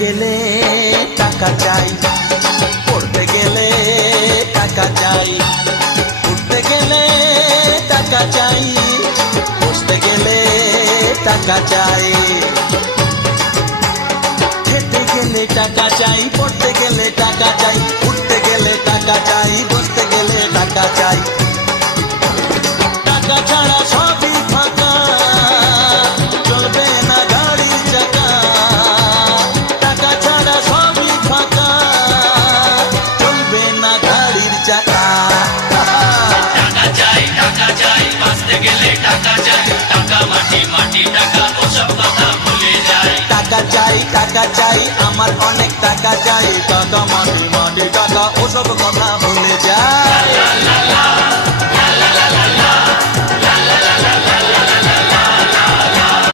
গেলে টাকা চাই, পড়তে গেলে টাকা চাই, উঠতে গেলে টাকা চাই, বসতে গেলে টাকা চাই। খেতে গেলে টাকা চাই, পড়তে গেলে টাকা চাই, উঠতে গেলে টাকা চাই, বসতে গেলে টাকা চাই। টাকা ছাড়া সবই ফাঁকা, চলবে না গাড়ির চাকা। টাকা ছাড়া সবই ফাঁকা, চলবে না গাড়ির চাকা। টাকা চাই বাঁচতে গেলে টাকা চাই, টাকা মাটি মাটি টাকা ওসব কথা ভুলে যায়। টাকা চাই আমার অনেক টাকা চাই, টাকা মাটি মাটি টাকা ওসব কথা ভুলে